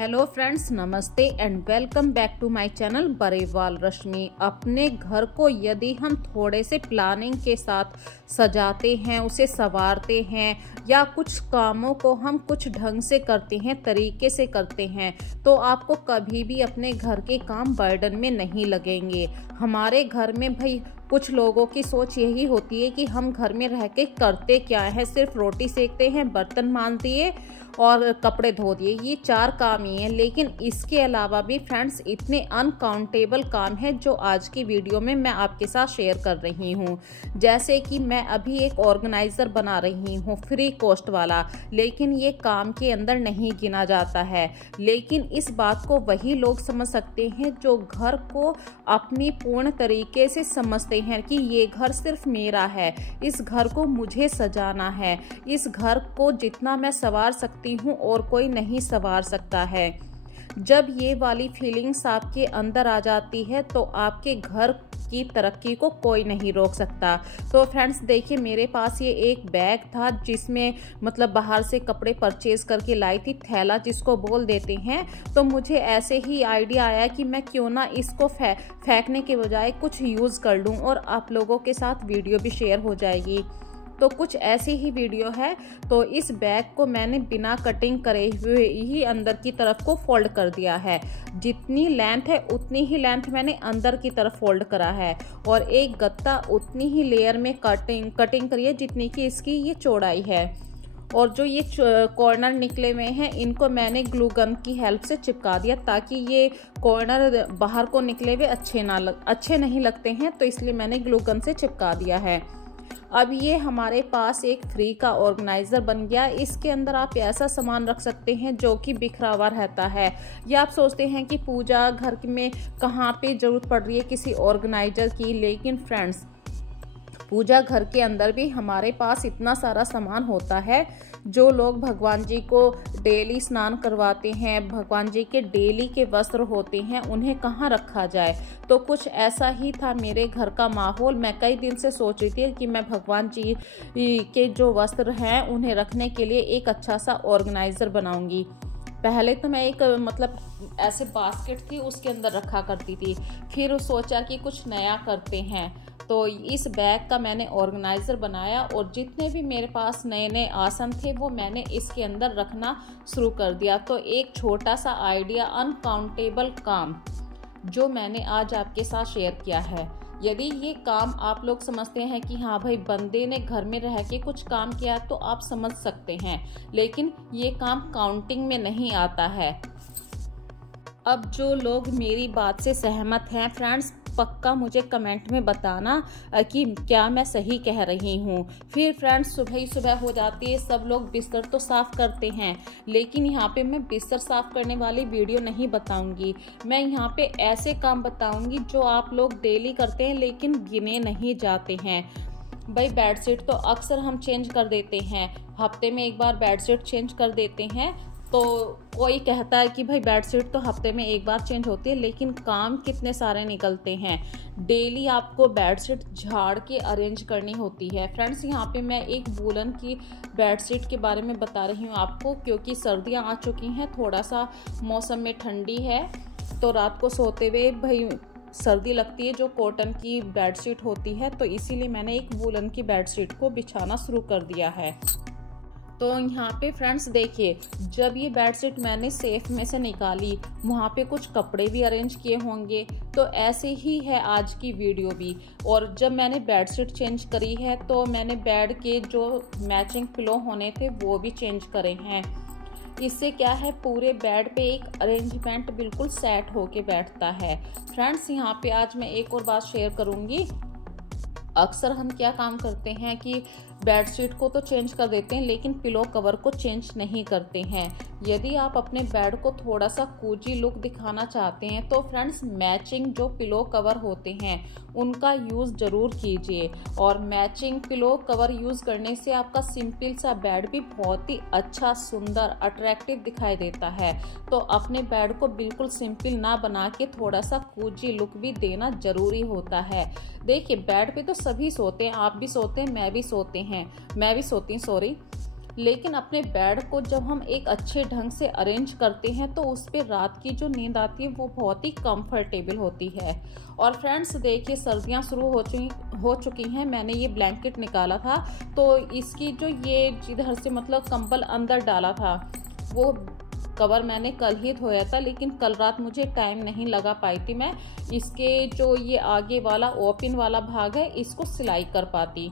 Hello friends, नमस्ते and welcome back to my channel Barewal Rashmi. अपने घर को यदि हम थोड़े से प्लानिंग के साथ सजाते हैं, उसे संवारते हैं या कुछ कामों को हम कुछ ढंग से करते हैं, तरीके से करते हैं, तो आपको कभी भी अपने घर के काम बर्डन में नहीं लगेंगे। हमारे घर में भाई कुछ लोगों की सोच यही होती है कि हम घर में रह के करते क्या है, सिर्फ रोटी सेकते हैं, बर्तन मांज दिए और कपड़े धो दिए, ये 4 काम ही हैं। लेकिन इसके अलावा भी फ्रेंड्स इतने अनकाउंटेबल काम हैं जो आज की वीडियो में मैं आपके साथ शेयर कर रही हूँ। जैसे कि मैं अभी एक ऑर्गेनाइज़र बना रही हूँ फ्री कॉस्ट वाला, लेकिन ये काम के अंदर नहीं गिना जाता है। लेकिन इस बात को वही लोग समझ सकते हैं जो घर को अपनी पूर्ण तरीके से समझते हैं कि ये घर सिर्फ मेरा है, इस घर को मुझे सजाना है, इस घर को जितना मैं संवार सकती हूँ और कोई नहीं संवार सकता है। जब ये वाली फीलिंग्स आपके अंदर आ जाती है तो आपके घर की तरक्की को कोई नहीं रोक सकता। तो फ्रेंड्स देखिए, मेरे पास ये एक बैग था जिसमें मतलब बाहर से कपड़े परचेज करके लाई थी, थैला जिसको बोल देते हैं। तो मुझे ऐसे ही आइडिया आया कि मैं क्यों ना इसको फेंकने के बजाय कुछ यूज़ कर लूँ और आप लोगों के साथ वीडियो भी शेयर हो जाएगी। तो कुछ ऐसी ही वीडियो है। तो इस बैग को मैंने बिना कटिंग करे हुए ही अंदर की तरफ को फोल्ड कर दिया है। जितनी लेंथ है उतनी ही लेंथ मैंने अंदर की तरफ फोल्ड करा है और एक गत्ता उतनी ही लेयर में कटिंग करी है जितनी कि इसकी ये चौड़ाई है। और जो ये कॉर्नर निकले हुए हैं इनको मैंने ग्लू गन की हेल्प से चिपका दिया ताकि ये कॉर्नर बाहर को निकले हुए अच्छे नहीं लगते हैं, तो इसलिए मैंने ग्लू गन से चिपका दिया है। अब ये हमारे पास एक फ्री का ऑर्गेनाइज़र बन गया। इसके अंदर आप ऐसा सामान रख सकते हैं जो कि बिखरा हुआ रहता है, या आप सोचते हैं कि पूजा घर में कहाँ पे ज़रूरत पड़ रही है किसी ऑर्गेनाइज़र की। लेकिन फ्रेंड्स, पूजा घर के अंदर भी हमारे पास इतना सारा सामान होता है। जो लोग भगवान जी को डेली स्नान करवाते हैं, भगवान जी के डेली के वस्त्र होते हैं, उन्हें कहाँ रखा जाए। तो कुछ ऐसा ही था मेरे घर का माहौल। मैं कई दिन से सोच रही थी कि मैं भगवान जी के जो वस्त्र हैं उन्हें रखने के लिए एक अच्छा सा ऑर्गेनाइज़र बनाऊंगी। पहले तो मैं एक मतलब ऐसे बास्केट थी उसके अंदर रखा करती थी, फिर सोचा कि कुछ नया करते हैं, तो इस बैग का मैंने ऑर्गेनाइज़र बनाया और जितने भी मेरे पास नए नए आसन थे वो मैंने इसके अंदर रखना शुरू कर दिया। तो एक छोटा सा आइडिया, अनकाउंटेबल काम जो मैंने आज आपके साथ शेयर किया है। यदि ये काम आप लोग समझते हैं कि हाँ भाई बंदे ने घर में रह के कुछ काम किया तो आप समझ सकते हैं, लेकिन ये काम काउंटिंग में नहीं आता है। अब जो लोग मेरी बात से सहमत हैं फ्रेंड्स, पक्का मुझे कमेंट में बताना कि क्या मैं सही कह रही हूँ। फिर फ्रेंड्स सुबह ही सुबह हो जाती है, सब लोग बिस्तर तो साफ़ करते हैं, लेकिन यहाँ पे मैं बिस्तर साफ़ करने वाली वीडियो नहीं बताऊँगी। मैं यहाँ पे ऐसे काम बताऊँगी जो आप लोग डेली करते हैं लेकिन गिने नहीं जाते हैं। भाई बेडशीट तो अक्सर हम चेंज कर देते हैं, हफ्ते में एक बार बेडशीट चेंज कर देते हैं। तो कोई कहता है कि भाई बेडशीट तो हफ्ते में एक बार चेंज होती है, लेकिन काम कितने सारे निकलते हैं। डेली आपको बेडशीट झाड़ के अरेंज करनी होती है। फ्रेंड्स यहाँ पे मैं एक वूलन की बेडशीट के बारे में बता रही हूँ आपको, क्योंकि सर्दियाँ आ चुकी हैं, थोड़ा सा मौसम में ठंडी है, तो रात को सोते हुए भाई सर्दी लगती है जो कॉटन की बेडशीट होती है, तो इसीलिए मैंने एक वूलन की बेडशीट को बिछाना शुरू कर दिया है। तो यहाँ पे फ्रेंड्स देखिए, जब ये बेडशीट मैंने सेफ में से निकाली, वहाँ पे कुछ कपड़े भी अरेंज किए होंगे, तो ऐसे ही है आज की वीडियो भी। और जब मैंने बेडशीट चेंज करी है तो मैंने बेड के जो मैचिंग पिलो होने थे वो भी चेंज करे हैं। इससे क्या है, पूरे बेड पे एक अरेंजमेंट बिल्कुल सेट होके बैठता है। फ्रेंड्स यहाँ पे आज मैं एक और बात शेयर करूँगी। अक्सर हम क्या काम करते हैं कि बेडशीट को तो चेंज कर देते हैं लेकिन पिलो कवर को चेंज नहीं करते हैं। यदि आप अपने बेड को थोड़ा सा कोजी लुक दिखाना चाहते हैं तो फ्रेंड्स मैचिंग जो पिलो कवर होते हैं उनका यूज़ ज़रूर कीजिए। और मैचिंग पिलो कवर यूज़ करने से आपका सिंपल सा बेड भी बहुत ही अच्छा, सुंदर, अट्रैक्टिव दिखाई देता है। तो अपने बेड को बिल्कुल सिंपल ना बना के थोड़ा सा कोजी लुक भी देना ज़रूरी होता है। देखिए बेड पे तो सभी सोते हैं, आप भी सोते हैं, मैं भी सोती हूँ, सॉरी। लेकिन अपने बेड को जब हम एक अच्छे ढंग से अरेंज करते हैं तो उस पर रात की जो नींद आती है वो बहुत ही कंफर्टेबल होती है। और फ्रेंड्स देखिए, सर्दियां शुरू हो चुकी हैं। मैंने ये ब्लैंकेट निकाला था तो इसकी जो ये जिधर से मतलब कंबल अंदर डाला था वो कवर मैंने कल ही धोया था, लेकिन कल रात मुझे टाइम नहीं लगा पाई थी मैं इसके जो ये आगे वाला ओपन वाला भाग है इसको सिलाई कर पाती।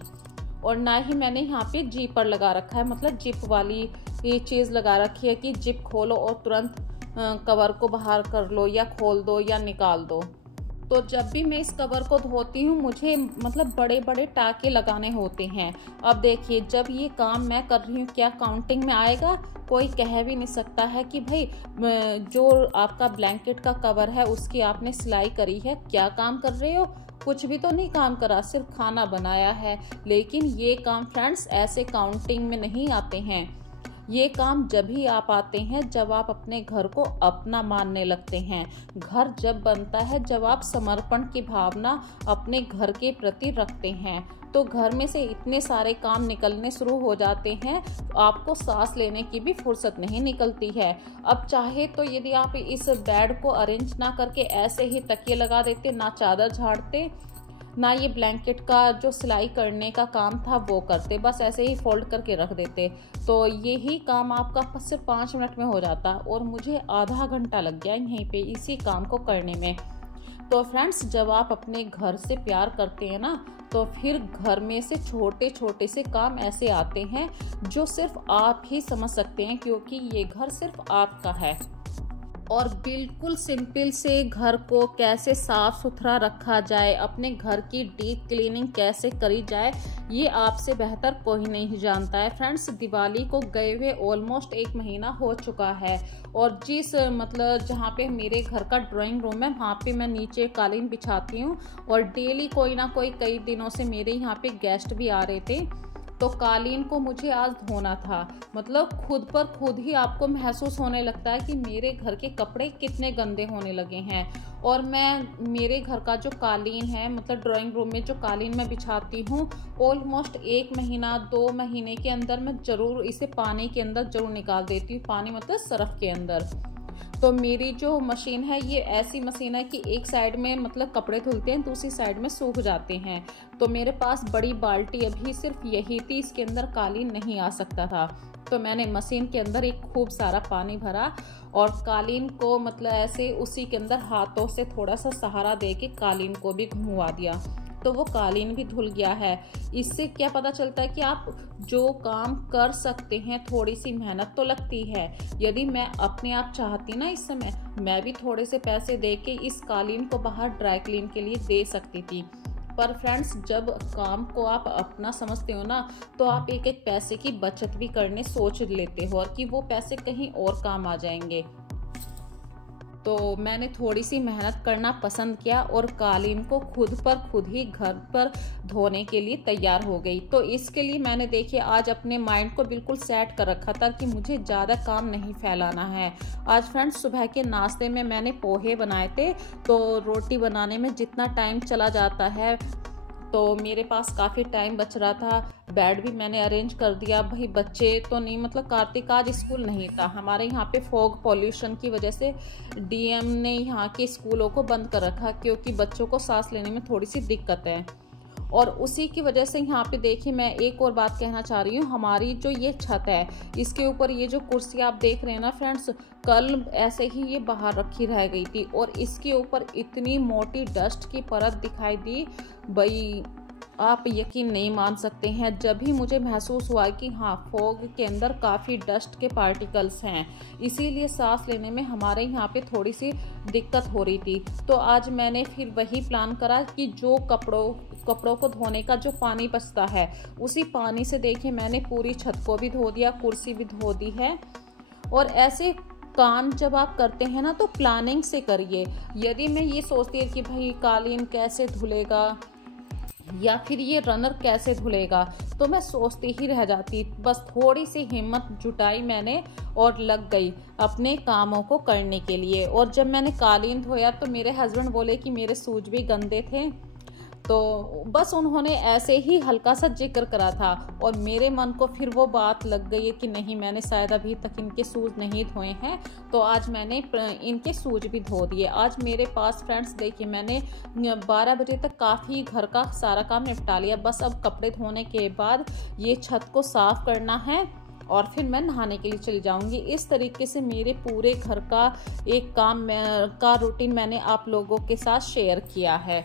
और ना ही मैंने यहाँ पे जिपर लगा रखा है, मतलब जिप वाली ये चीज़ लगा रखी है कि जिप खोलो और तुरंत कवर को बाहर कर लो या खोल दो या निकाल दो। तो जब भी मैं इस कवर को धोती हूँ मुझे मतलब बड़े बड़े टाके लगाने होते हैं। अब देखिए, जब ये काम मैं कर रही हूँ क्या काउंटिंग में आएगा? कोई कह भी नहीं सकता है कि भाई जो आपका ब्लैंकेट का कवर है उसकी आपने सिलाई करी है, क्या काम कर रहे हो? कुछ भी तो नहीं काम करा, सिर्फ खाना बनाया है। लेकिन ये काम फ्रेंड्स ऐसे काउंटिंग में नहीं आते हैं। ये काम जब ही आप आते हैं जब आप अपने घर को अपना मानने लगते हैं। घर जब बनता है जब आप समर्पण की भावना अपने घर के प्रति रखते हैं, तो घर में से इतने सारे काम निकलने शुरू हो जाते हैं, आपको सांस लेने की भी फुर्सत नहीं निकलती है। अब चाहे तो यदि आप इस बेड को अरेंज ना करके ऐसे ही तकिए लगा देते, ना चादर झाड़ते, ना ये ब्लैंकेट का जो सिलाई करने का काम था वो करते, बस ऐसे ही फोल्ड करके रख देते, तो यही काम आपका सिर्फ 5 मिनट में हो जाता और मुझे आधा घंटा लग गया यहीं पे इसी काम को करने में। तो फ्रेंड्स, जब आप अपने घर से प्यार करते हैं ना तो फिर घर में से छोटे छोटे से काम ऐसे आते हैं जो सिर्फ आप ही समझ सकते हैं, क्योंकि ये घर सिर्फ आपका है। और बिल्कुल सिंपल से घर को कैसे साफ सुथरा रखा जाए, अपने घर की डीप क्लीनिंग कैसे करी जाए, ये आपसे बेहतर कोई नहीं जानता है। फ्रेंड्स, दिवाली को गए हुए ऑलमोस्ट 1 महीना हो चुका है और जिस मतलब जहाँ पे मेरे घर का ड्राइंग रूम है वहाँ पे मैं नीचे कालीन बिछाती हूँ और डेली कोई ना कोई कई दिनों से मेरे यहाँ पे गेस्ट भी आ रहे थे, तो कालीन को मुझे आज धोना था। मतलब खुद पर खुद ही आपको महसूस होने लगता है कि मेरे घर के कपड़े कितने गंदे होने लगे हैं। और मैं मेरे घर का जो कालीन है, मतलब ड्राइंग रूम में जो कालीन मैं बिछाती हूँ, ऑलमोस्ट 1 महीना 2 महीने के अंदर मैं ज़रूर इसे पानी के अंदर ज़रूर निकाल देती हूँ। पानी मतलब सर्फ के अंदर। तो मेरी जो मशीन है ये ऐसी मशीन है कि एक साइड में मतलब कपड़े धुलते हैं, दूसरी साइड में सूख जाते हैं। तो मेरे पास बड़ी बाल्टी अभी सिर्फ यही थी, इसके अंदर कालीन नहीं आ सकता था, तो मैंने मशीन के अंदर एक खूब सारा पानी भरा और कालीन को मतलब ऐसे उसी के अंदर हाथों से थोड़ा सा सहारा दे के कालीन को भी घुमा दिया, तो वो कालीन भी धुल गया है। इससे क्या पता चलता है कि आप जो काम कर सकते हैं, थोड़ी सी मेहनत तो लगती है। यदि मैं अपने आप चाहती ना इस समय मैं भी थोड़े से पैसे दे के इस कालीन को बाहर ड्राई क्लीन के लिए दे सकती थी। पर फ्रेंड्स, जब काम को आप अपना समझते हो ना तो आप एक एक पैसे की बचत भी करने सोच लेते हो और कि वो पैसे कहीं और काम आ जाएंगे। तो मैंने थोड़ी सी मेहनत करना पसंद किया और कालीन को खुद पर खुद ही घर पर धोने के लिए तैयार हो गई। तो इसके लिए मैंने देखिए आज अपने माइंड को बिल्कुल सेट कर रखा था कि मुझे ज़्यादा काम नहीं फैलाना है। आज फ्रेंड्स, सुबह के नाश्ते में मैंने पोहे बनाए थे, तो रोटी बनाने में जितना टाइम चला जाता है तो मेरे पास काफ़ी टाइम बच रहा था। बेड भी मैंने अरेंज कर दिया। भाई बच्चे तो नहीं, मतलब कार्तिक आज स्कूल नहीं था, हमारे यहाँ पे फॉग पॉल्यूशन की वजह से डीएम ने यहाँ के स्कूलों को बंद कर रखा क्योंकि बच्चों को सांस लेने में थोड़ी सी दिक्कत है। और उसी की वजह से यहाँ पे देखिए मैं एक और बात कहना चाह रही हूँ, हमारी जो ये छत है इसके ऊपर ये जो कुर्सी आप देख रहे हैं ना फ्रेंड्स, कल ऐसे ही ये बाहर रखी रह गई थी और इसके ऊपर इतनी मोटी डस्ट की परत दिखाई दी, भाई आप यकीन नहीं मान सकते हैं। जब भी मुझे महसूस हुआ कि हाँ फॉग के अंदर काफ़ी डस्ट के पार्टिकल्स हैं, इसीलिए सांस लेने में हमारे यहाँ पे थोड़ी सी दिक्कत हो रही थी। तो आज मैंने फिर वही प्लान करा कि जो कपड़ों को धोने का जो पानी बचता है उसी पानी से देखिए मैंने पूरी छत को भी धो दिया, कुर्सी भी धो दी है। और ऐसे काम जब आप करते हैं ना तो प्लानिंग से करिए। यदि मैं ये सोचती है कि भाई कालीन कैसे धुलेगा या फिर ये रनर कैसे धुलेगा, तो मैं सोचती ही रह जाती। बस थोड़ी सी हिम्मत जुटाई मैंने और लग गई अपने कामों को करने के लिए। और जब मैंने कालीन धोया तो मेरे हस्बैंड बोले कि मेरे शूज भी गंदे थे, तो बस उन्होंने ऐसे ही हल्का सा जिक्र करा था और मेरे मन को फिर वो बात लग गई है कि नहीं, मैंने शायद अभी तक इनके शूज़ नहीं धोए हैं, तो आज मैंने इनके शूज़ भी धो दिए। आज मेरे पास फ्रेंड्स देखिए, मैंने 12 बजे तक काफ़ी घर का सारा काम निपटा लिया। बस अब कपड़े धोने के बाद ये छत को साफ़ करना है और फिर मैं नहाने के लिए चली जाऊंगी। इस तरीके से मेरे पूरे घर का एक काम का रूटीन मैंने आप लोगों के साथ शेयर किया है।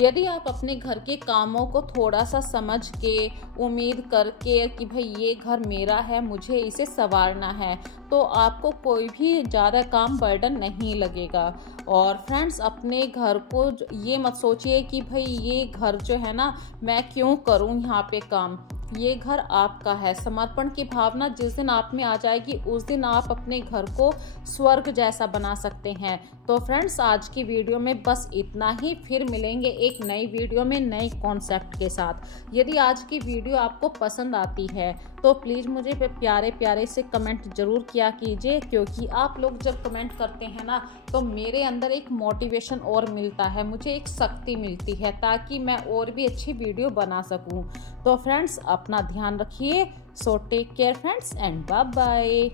यदि आप अपने घर के कामों को थोड़ा सा समझ के, उम्मीद करके कि भाई ये घर मेरा है, मुझे इसे संवारना है, तो आपको कोई भी ज़्यादा काम बर्डन नहीं लगेगा। और फ्रेंड्स, अपने घर को ये मत सोचिए कि भाई ये घर जो है ना, मैं क्यों करूँ यहाँ पे काम। ये घर आपका है। समर्पण की भावना जिस दिन आप में आ जाएगी, उस दिन आप अपने घर को स्वर्ग जैसा बना सकते हैं। तो फ्रेंड्स, आज की वीडियो में बस इतना ही। फिर मिलेंगे एक नई वीडियो में नई कॉन्सेप्ट के साथ। यदि आज की वीडियो आपको पसंद आती है तो प्लीज़ मुझे प्यारे प्यारे से कमेंट ज़रूर किया कीजिए, क्योंकि आप लोग जब कमेंट करते हैं ना, तो मेरे अंदर एक मोटिवेशन और मिलता है, मुझे एक शक्ति मिलती है, ताकि मैं और भी अच्छी वीडियो बना सकूं। तो फ्रेंड्स, अपना ध्यान रखिए। So take care friends and bye bye.